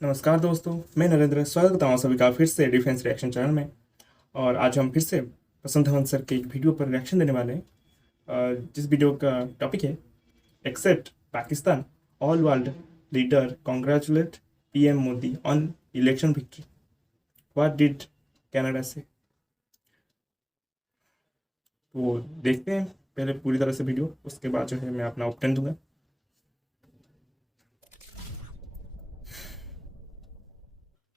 नमस्कार दोस्तों, मैं नरेंद्र स्वागत करता हूँ सभी का फिर से डिफेंस रिएक्शन चैनल में। और आज हम फिर से प्रशांत धवन सर के एक वीडियो पर रिएक्शन देने वाले हैं, जिस वीडियो का टॉपिक है except Pakistan all world leader congratulate PM Modi on election victory, what did Canada से। तो देखते हैं पहले पूरी तरह से वीडियो, उसके बाद जो है मैं अपना ओपिनियन दूंगा।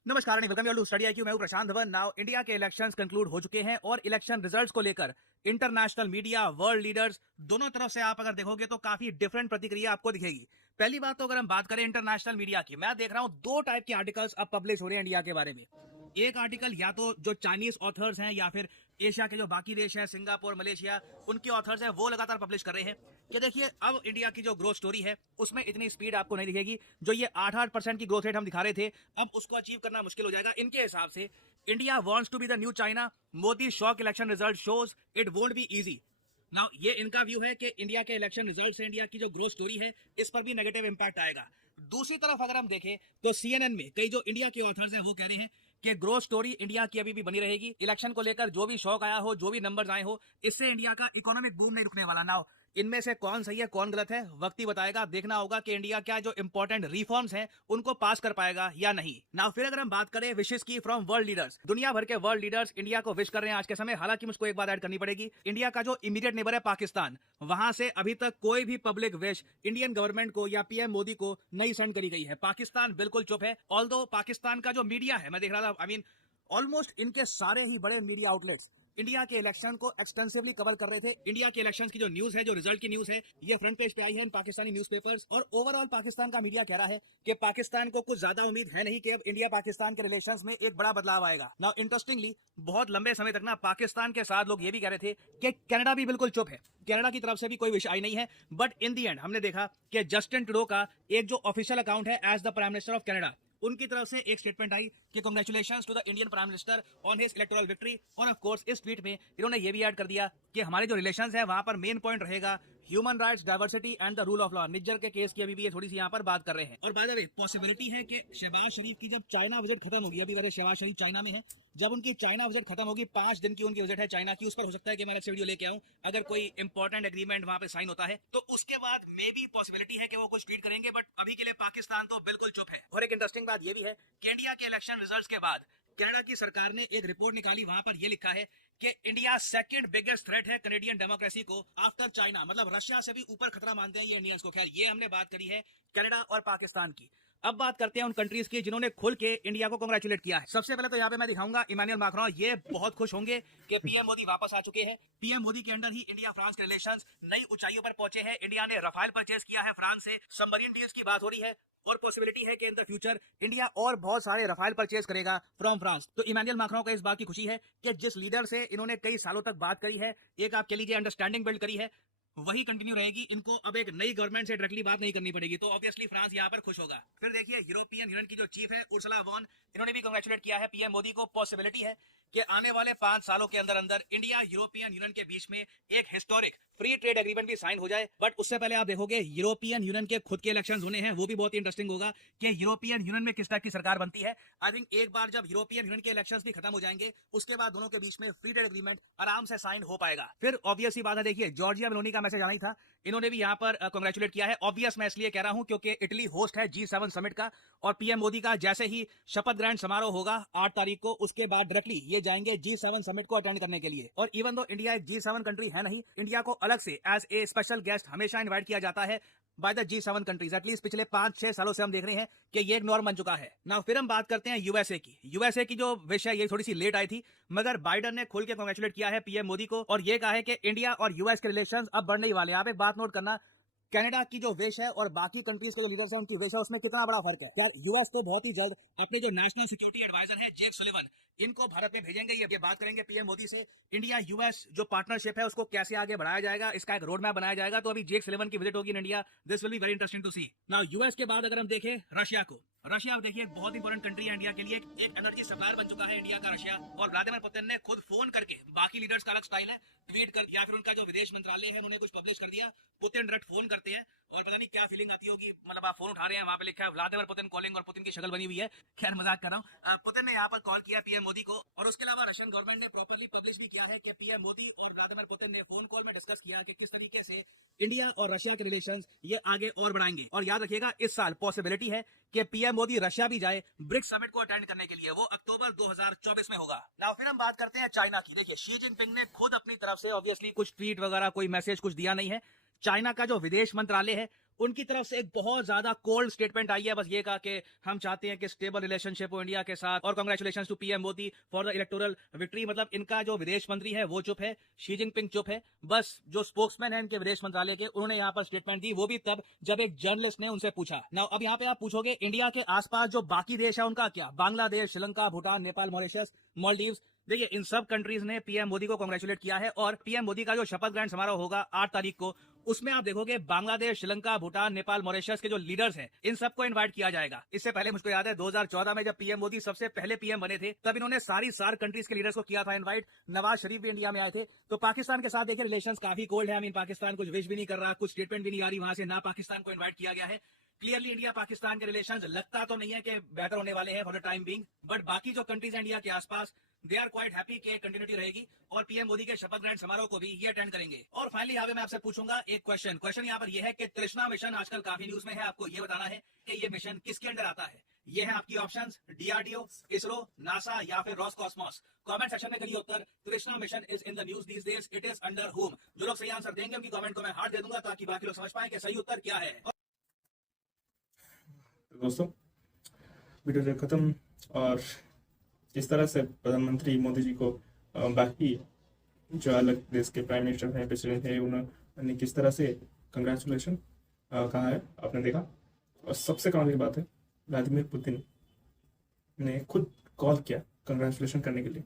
नमस्कार and welcome to Study IQ. मैं हूं प्रशांत धवन। नाउ इंडिया के इलेक्शंस कंक्लूड हो चुके हैं और इलेक्शन रिजल्ट्स को लेकर इंटरनेशनल मीडिया, वर्ल्ड लीडर्स, दोनों तरफ से आप अगर देखोगे तो काफी डिफरेंट प्रतिक्रिया आपको दिखेगी। पहली बात तो अगर हम बात करें इंटरनेशनल मीडिया की, मैं देख रहा हूं दो टाइप के आर्टिकल्स अब पब्लिश हो रहे हैं इंडिया के बारे में। एक आर्टिकल या तो जो चाइनीज ऑथर्स हैं या फिर एशिया के जो बाकी देश हैं, सिंगापुर, मलेशिया, उनके ऑथर्स हैं, वो लगातार पब्लिश कर रहे हैं कि देखिए अब इंडिया की जो ग्रोथ स्टोरी है उसमें इतनी स्पीड आपको नहीं दिखेगी। जो ये 8% की ग्रोथ रेट हम दिखा रहे थे, अब उसको अचीव करना मुश्किल हो जाएगा इनके हिसाब से। India wants to be the new China, Modi shock election result shows it won't be easy. Now ये इनका व्यू है कि इंडिया के इलेक्शन रिजल्ट से इंडिया की जो ग्रोथ स्टोरी है इस पर भी नेगेटिव इंपैक्ट आएगा। दूसरी तरफ अगर हम देखें तो सीएनएन में कई जो इंडिया के ऑथर्स हैं वो कह रहे हैं कि ग्रोथ स्टोरी इंडिया की अभी भी बनी रहेगी। इलेक्शन को लेकर जो भी शौक आया हो, जो भी नंबर्स आए हो, इससे इंडिया का इकोनॉमिक बूम नहीं रुकने वाला। नाउ इनमें से कौन सही है कौन गलत है वक्त ही बताएगा। देखना होगा कि इंडिया क्या जो इंपॉर्टेंट रिफॉर्म्स हैं उनको पास कर पाएगा या नहीं। नाउ फिर अगर हम बात करें विशेष की फ्रॉम वर्ल्ड लीडर्स, दुनिया भर के वर्ल्ड लीडर्स इंडिया को विश कर रहे हैं आज के समय। हालांकि मुझको एक बात ऐड करनी पड़ेगी, इंडिया का जो इमीडिएट नेबर है पाकिस्तान, वहां से अभी तक कोई भी पब्लिक विश इंडियन गवर्नमेंट को या पीएम मोदी को नहीं सेंड करी गई है। पाकिस्तान बिल्कुल चुप है। ऑल्दो पाकिस्तान का जो मीडिया है, मैं देख रहा था, ऑलमोस्ट इनके सारे ही बड़े मीडिया आउटलेट्स इंडिया के इलेक्शन को एक्सटेंसिवली कवर कर रहे थे। इंडिया के इलेक्शन की जो न्यूज है, जो रिजल्ट की न्यूज है, ये फ्रंट पेज पे आई है इन पाकिस्तानी न्यूज़पेपर्स। और ओवरऑल पाकिस्तान का मीडिया कह रहा है कि पाकिस्तान को कुछ ज्यादा उम्मीद है नहीं कि अब इंडिया पाकिस्तान के रिलेशंस में एक बड़ा बदलाव आएगा। नाउ इंटरेस्टिंगली बहुत लंबे समय तक ना पाकिस्तान के साथ लोग ये भी कह रहे थे कि कनाडा भी बिल्कुल चुप है, कनाडा की तरफ से भी कोई विषय नहीं है। बट इन दी एंड हमने देखा कि जस्टिन ट्रूडो का एक जो ऑफिशियल अकाउंट है as the prime minister of Canada, उनकी तरफ से एक स्टेटमेंट आई कि congratulations to the Indian prime minister on his electoral victory. और ऑफ कोर्स इस ट्वीट में इन्होंने ये भी ऐड कर दिया कि हमारे जो रिलेशंस है वहां पर मेन पॉइंट रहेगा human rights, diversity and the rule of law. Nijjar के केस की अभी भी ये थोड़ी सी यहाँ पर बात कर रहे हैं। और बाय द वे पॉसिबिलिटी है कि शहबाज शरीफ की जब चाइना विजिट खत्म होगी, अभी अगर शहबाज शरीफ चाइना में है, जब उनकी चाइना विजिट खत्म होगी, 5 दिन की उनकी विजिट है चाइना की, उस पर हो सकता है कि मैं अलग से वीडियो लेके आऊं अगर कोई इंपॉर्टेंट एग्रीमेंट वहां पे साइन होता है तो। उसके बाद मे भी पॉसिबिलिटी है कि वो कुछ ट्वीट करेंगे, बट अभी के लिए पाकिस्तान तो बिल्कुल चुप है। और एक इंटरेस्टिंग बात ये भी है कि इंडिया के इलेक्शन रिजल्ट्स के बाद कनाडा की सरकार ने एक रिपोर्ट निकाली, वहां पर यह लिखा है कि इंडिया सेकंड बिगेस्ट थ्रेट है कनेडियन डेमोक्रेसी को आफ्टर चाइना। मतलब रशिया से भी ऊपर खतरा मानते हैं ये इंडियंस को। खैर ये हमने बात करी है कनाडा और पाकिस्तान की। अब बात करते हैं उन कंट्रीज की जिन्होंने खुल के इंडिया को कांग्रेचुलेट किया है। सबसे पहले तो यहाँ पे मैं दिखाऊंगा इमानुएल मैक्रोन। ये बहुत खुश होंगे कि पीएम मोदी वापस आ चुके हैं। पीएम मोदी के अंडर ही इंडिया फ्रांस के रिलेशंस नई ऊंचाइयों पर पहुंचे हैं। इंडिया ने रफाल परचेज किया है फ्रांस से, सबमरीन डील्स की बात हो रही है और पॉसिबिलिटी है कि इन द फ्यूचर इंडिया और बहुत सारे रफाल परचेज करेगा फ्रॉम फ्रांस। तो इमानुएल मैक्रोन को इस बात की खुशी है कि जिस लीडर से इन्होंने कई सालों तक बात करी है, एक आप कह लीजिए अंडरस्टैंडिंग बिल्ड करी है, वही कंटिन्यू रहेगी। इनको अब एक नई गवर्नमेंट से डायरेक्टली बात नहीं करनी पड़ेगी, तो ऑब्वियसली फ्रांस यहाँ पर खुश होगा। फिर देखिए यूरोपियन यूनियन की जो चीफ है उर्सुला वॉन, इन्होंने भी कांग्रेचुलेट किया है पीएम मोदी को। पॉसिबिलिटी है कि आने वाले 5 सालों के अंदर अंदर इंडिया यूरोपियन यूनियन के बीच में एक हिस्टोरिक फ्री ट्रेड एग्रीमेंट भी साइन हो जाए। बट उससे पहले आप देखोगे यूरोपियन यूनियन के खुद के इलेक्शंस होने हैं, वो भी बहुत इंटरेस्टिंग होगा कि यूरोपियन यूनियन में किस टाइप की सरकार बनती है। आई थिंक एक बार जब यूरोपियन यूनियन के इलेक्शंस भी खत्म हो जाएंगे, उसके बाद दोनों के बीच में फ्री ट्रेड एग्रीमेंट आराम से साइन हो पाएगा। फिर ऑब्वियस ही बात है, देखिए जॉर्जिया मेलोनी का मैसेज आना ही था, इन्होंने भी यहाँ पर कांग्रेचुलेट किया है। ऑब्वियस मैं इसलिए कह रहा हूं क्योंकि इटली होस्ट है G7 समिट का, और पीएम मोदी का जैसे ही शपथ ग्रहण समारोह होगा 8 तारीख को, उसके बाद डायरेक्टली ये जाएंगे G7 समिट को अटेंड करने के लिए। और इवन दो इंडिया एक G7 कंट्री है नहीं, इंडिया को अलग से एज ए स्पेशल गेस्ट हमेशा इन्वाइट किया जाता है by the G7 countries. At least पिछले 5-6 सालों से हम देख रहे हैं कि ये एक नॉर्म बन चुका है। नाउ फिर हम बात करते हैं यूएसए की। यूएसए की जो विश है ये थोड़ी सी लेट आई थी, मगर बाइडन ने खुल के कांग्रेचुलेट किया है पीएम मोदी को और ये कहा है कि इंडिया और यूएस के रिलेशंस अब बढ़ने ही वाले हैं। आप एक बात नोट करना, कनाडा की जो विश है और बाकी कंट्रीज के जो लीडर्स हैं उनकी विश है, उसमें कितना बड़ा फर्क है। क्या यूएस तो बहुत ही जल्द अपने जो नेशनल सिक्योरिटी एडवाइजर है जेक सुलिवन, इनको भारत में भेजेंगे। ये बात करेंगे पीएम मोदी से, इंडिया यूएस जो पार्टनरशिप है उसको कैसे आगे बढ़ाया जाएगा, इसका एक रोड मैप बनाया जाएगा। तो अभी जेक सुलिवन की विजिट होगी in India, this will be very interesting to see. Now US के बाद अगर हम देखें रशिया को, रशिया अब देखिए एक बहुत इंपॉर्टेंट कंट्री है इंडिया के लिए, एक एनर्जी सप्लायर बन चुका है इंडिया का रशिया। और व्लादिमीर पुतिन ने खुद फोन करके, बाकी लीडर्स का अलग स्टाइल है, ट्वीट कर या फिर उनका जो विदेश मंत्रालय है उन्होंने कुछ पब्लिश कर दिया, पुतिन डायरेक्ट फोन करते हैं और पता नहीं क्या फीलिंग आती होगी। मतलब आप फोन उठा रहे हैं, वहां पे लिखा है व्लादिमीर पुतिन कॉलिंग और पुतिन की शक्ल बनी हुई है। खैर मजाक कर रहा हूँ। पुतिन ने यहाँ पर कॉल किया पीएम मोदी को, और उसके अलावा रशियन गवर्नमेंट ने प्रॉपर्ली पब्लिश भी किया है कि पीएम मोदी और व्लादिमीर पुतिन ने फोन कॉल में डिस्कस किया कि किस तरीके से इंडिया और रशिया के रिलेशंस ये आगे और बढ़ाएंगे। और याद रखिएगा इस साल पॉसिबिलिटी है कि पीएम मोदी रशिया भी जाए ब्रिक्स समिट को अटेंड करने के लिए, वो अक्टूबर 2024 में होगा। नाउ फिर हम बात करते हैं चाइना की। देखिए शी जिनपिंग ने खुद अपनी तरफ से ऑब्वियसली कुछ ट्वीट वगैरह कोई मैसेज कुछ दिया नहीं है। चाइना का जो विदेश मंत्रालय है उनकी तरफ से एक बहुत ज्यादा कोल्ड स्टेटमेंट आई है, बस ये कहा कि हम चाहते हैं कि स्टेबल रिलेशनशिप हो इंडिया के साथ, और congratulations to PM Modi for the electoral victory. मतलब इनका जो विदेश मंत्री है वो चुप है, शी जिनपिंग चुप है। बस जो स्पोक्समैन है इनके विदेश मंत्रालय के, उन्होंने यहाँ पर स्टेटमेंट दी, वो भी तब जब एक जर्नलिस्ट ने उनसे पूछा। नाउ अब यहाँ पे आप पूछोगे इंडिया के आसपास जो बाकी देश है उनका क्या, बांग्लादेश, श्रीलंका, भूटान, नेपाल, मॉरिशस, मालदीव्स। देखिए इन सब कंट्रीज ने पीएम मोदी को कांग्रेचुलेट किया है, और पीएम मोदी का जो शपथ ग्रहण समारोह होगा 8 तारीख को, उसमें आप देखोगे बांग्लादेश, श्रीलंका, भूटान, नेपाल, मॉरिशस के जो लीडर्स हैं इन सबको इनवाइट किया जाएगा। इससे पहले मुझको याद है 2014 में जब पीएम मोदी सबसे पहले पीएम बने थे, तब इन्होंने सारी सार्क कंट्रीज के लीडर्स को किया था इनवाइट। नवाज शरीफ भी इंडिया में आए थे। तो पाकिस्तान के साथ देखिए रिलेशंस काफी कोल्ड है। आई मीन पाकिस्तान कुछ विश भी नहीं कर रहा, कुछ स्टेटमेंट भी नहीं आ रही वहां से, ना पाकिस्तान को इन्वाइट किया गया है। क्लियरली इंडिया पाकिस्तान के रिलेशंस लगता तो नहीं है कि बेहतर होने वाले हैं for the time being, but बाकी जो कंट्रीज इंडिया के आसपास दे आर क्वाइट हैप्पी कि कंटिन्यूटी रहेगी, और पीएम मोदी के शपथ ग्रहण समारोह को भी ये अटेंड करेंगे। और फाइनली यहाँ पे मैं आपसे पूछूंगा एक क्वेश्चन यहाँ पर यह है कि तृष्णा मिशन आजकल काफी न्यूज में है, आपको ये बताना है कि ये मिशन किसके अंडर आता है। ये है आपकी ऑप्शंस, डीआरडीओ, इसरो, नासा या फिर रॉसकॉस्मोस। कमेंट सेक्शन में करिए उत्तर। Trishna mission is in the news these days, it is under home. जो लोग सही आंसर देंगे उनकी कमेंट को मैं हार्ट दे दूंगा ताकि बाकी लोग समझ पाए कि सही उत्तर क्या है। दोस्तों वीडियो जो खत्म, और इस तरह से प्रधानमंत्री मोदी जी को बाकी जो अलग देश के प्राइम मिनिस्टर हैं, प्रेसिडेंट हैं, उन्होंने किस तरह से कंग्रेचुलेशन कहा है आपने देखा। और सबसे कमाल की बात है, व्लादिमीर पुतिन ने खुद कॉल किया कंग्रेचुलेशन करने के लिए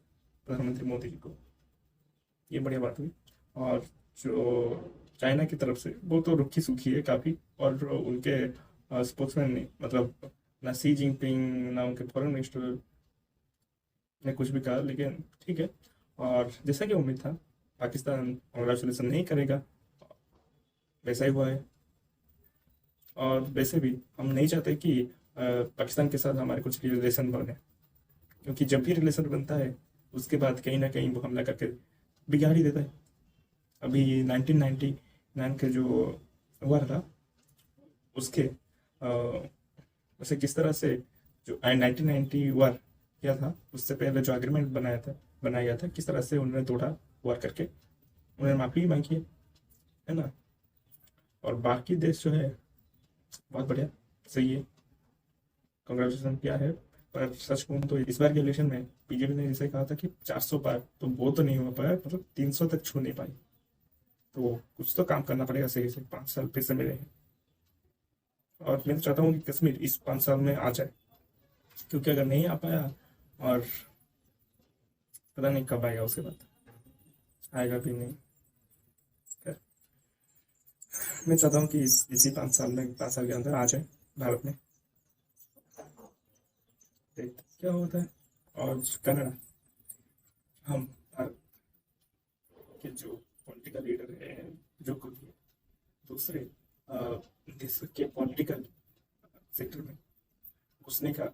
प्रधानमंत्री मोदी जी को। ये बढ़िया बात हुई। और जो चाइना की तरफ से वो तो रुखी सूखी है काफ़ी, और उनके स्पोक्समैन ने, मतलब ना शी जिनपिंग ना उनके फॉरेन मिनिस्टर ने कुछ भी कहा, लेकिन ठीक है। और जैसा कि उम्मीद था पाकिस्तान कांग्रेचुलेशन नहीं करेगा, वैसा ही हुआ है। और वैसे भी हम नहीं चाहते कि पाकिस्तान के साथ हमारे कुछ रिलेशन बने, क्योंकि जब भी रिलेशन बनता है उसके बाद कहीं ना कहीं वो हमला करके बिगाड़ ही देता है। अभी 1999 के जो हुआ था उसके वैसे किस तरह से जो 1990 वार किया था, उससे पहले जो एग्रीमेंट बनाया गया था, किस तरह से उन्होंने तोड़ा वार करके, उन्होंने माफी भी मांगी है ना। और बाकी देश जो है बहुत बढ़िया, सही है, कांग्रेचुलेशन किया है। पर सच कहूँ तो इस बार के इलेक्शन में बीजेपी ने जैसे कहा था कि 400 पार, तो वो तो नहीं हो पाया, मतलब 300 तक छू नहीं पाई। तो कुछ तो काम करना पड़ेगा सही से, 5 साल फिर से मिले हैं। और मैं तो चाहता हूँ कि कश्मीर इस 5 साल में आ जाए, क्योंकि अगर नहीं आ पाया, और पता नहीं कब आएगा, उसके बाद आएगा भी नहीं। मैं चाहता हूँ कि इसी 5 साल में, 5 साल के अंदर आ जाए भारत में, देखते क्या होता है। और कनाडा, हम भारत के जो पॉलिटिकल लीडर हैं, जो कुछ दूसरे देश के पॉलिटिकल सेक्टर में घुसने का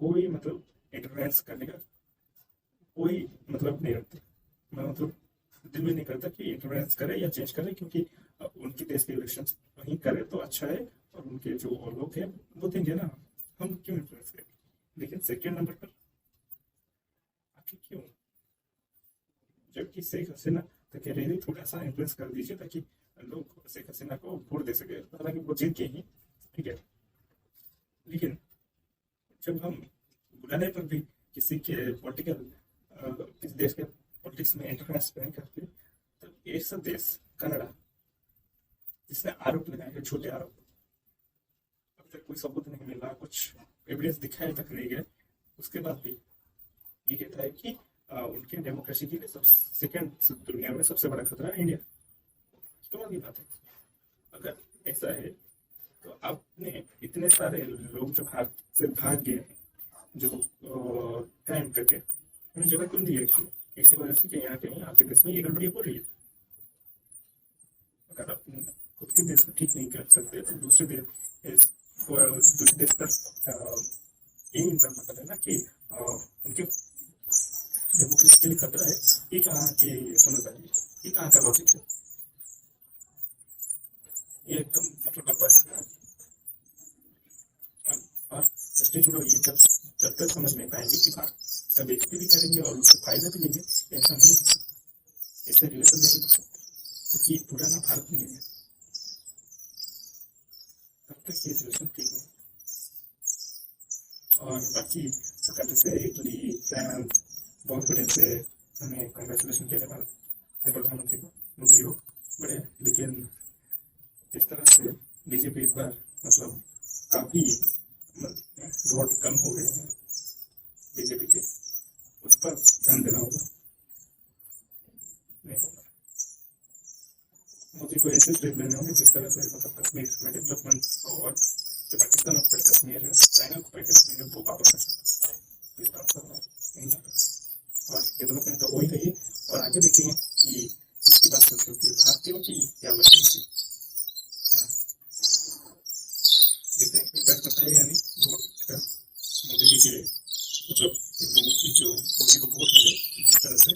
कोई मतलब, इंटरफेरेंस करने का कोई मतलब नहीं रखते। मैं मतलब दिल में नहीं करता कि इंटरफेरेंस करे या चेंज करे, क्योंकि उनके देश के इलेक्शन वहीं करे तो अच्छा है, और उनके जो और लोग हैं वो देंगे ना, हम क्यों इंटरफेरेंस करें। लेकिन सेकेंड नंबर पर आखिर क्यों, जबकि शेख हसीना तो कह रही थी थोड़ा सा इन्फ्लुएंस कर दीजिए ताकि लोग शेख हसीना को वोट दे सके, हालांकि वो जीत गई ही, ठीक है। लेकिन जब हम बुलाने पर भी किसी के पॉलिटिकल, किसी देश के पॉलिटिक्स में इंटरफेरेंस नहीं करते, तो ऐसा देश कनाडा, जिसने आरोप लगाए हैं, छोटे आरोप, अब तक कोई सबूत नहीं मिला, कुछ एविडेंस दिखाए तक नहीं गए, उसके बाद भी ये कहता है कि उनके डेमोक्रेसी के लिए सेकंड दुनिया में सबसे बड़ा खतरा है इंडिया। कमाल की बात है। अगर ऐसा है तो आपने इतने सारे लोग जो भारत से भाग गए हैं, जो क्राइम करके, उन्हें जगह क्यों दी रखी है? इसी वजह से कि यहाँ कहीं आपके देश में ये गड़बड़ी हो रही है। अगर आप खुद के देश को ठीक नहीं कर सकते तो दूसरे देश पर ये इंसान पता है ना कि उनके डेमोक्रेसी के लिए खतरा है। ये कहाँ की समझदारी है? ये कहाँ का लॉजिक है? ये एकदम मतलब बकवास है। और सस्ते जुड़ो ये जब तक समझ नहीं पाएंगे कि भारत का बेइज्जती भी करेंगे और उससे फायदा भी लेंगे, ऐसा नहीं हो सकता, ऐसे रिलेशन नहीं हो सकते, क्योंकि पुराना भारत नहीं है। तब तक ये रिलेशन ठीक नहीं। और बाकी सरकार जैसे इटली, फ्रांस बहुत बड़े से हमें कंग्रेचुलेशन किया भारत के प्रधानमंत्री को, मोदी को बड़े। लेकिन जिस तरह से बीजेपी इस बार मतलब काफी वोट कम हो गए हैं बीजेपी के, उस पर ध्यान देना होगा। नहीं होगा, मोदी को ऐसे स्टेप लेने होंगे जिस तरह से मतलब कश्मीर में डेवलपमेंट और जो पाकिस्तान ऑक्युपाइड कश्मीर है, चाइना ऑक्युपाइड कश्मीर है, वो वापस आ जाए। इस तरह से नहीं जाता और डेवलपमेंट तो हो ही रही है। और आगे देखेंगे कि इसकी बात करते होती है भारतीयों की या वेस्टर्न की। देखते हैं इम्पैक्ट पड़ता है या नहीं वोट का मोदी जी के, मतलब जो मोदी को वोट मिले जिस तरह से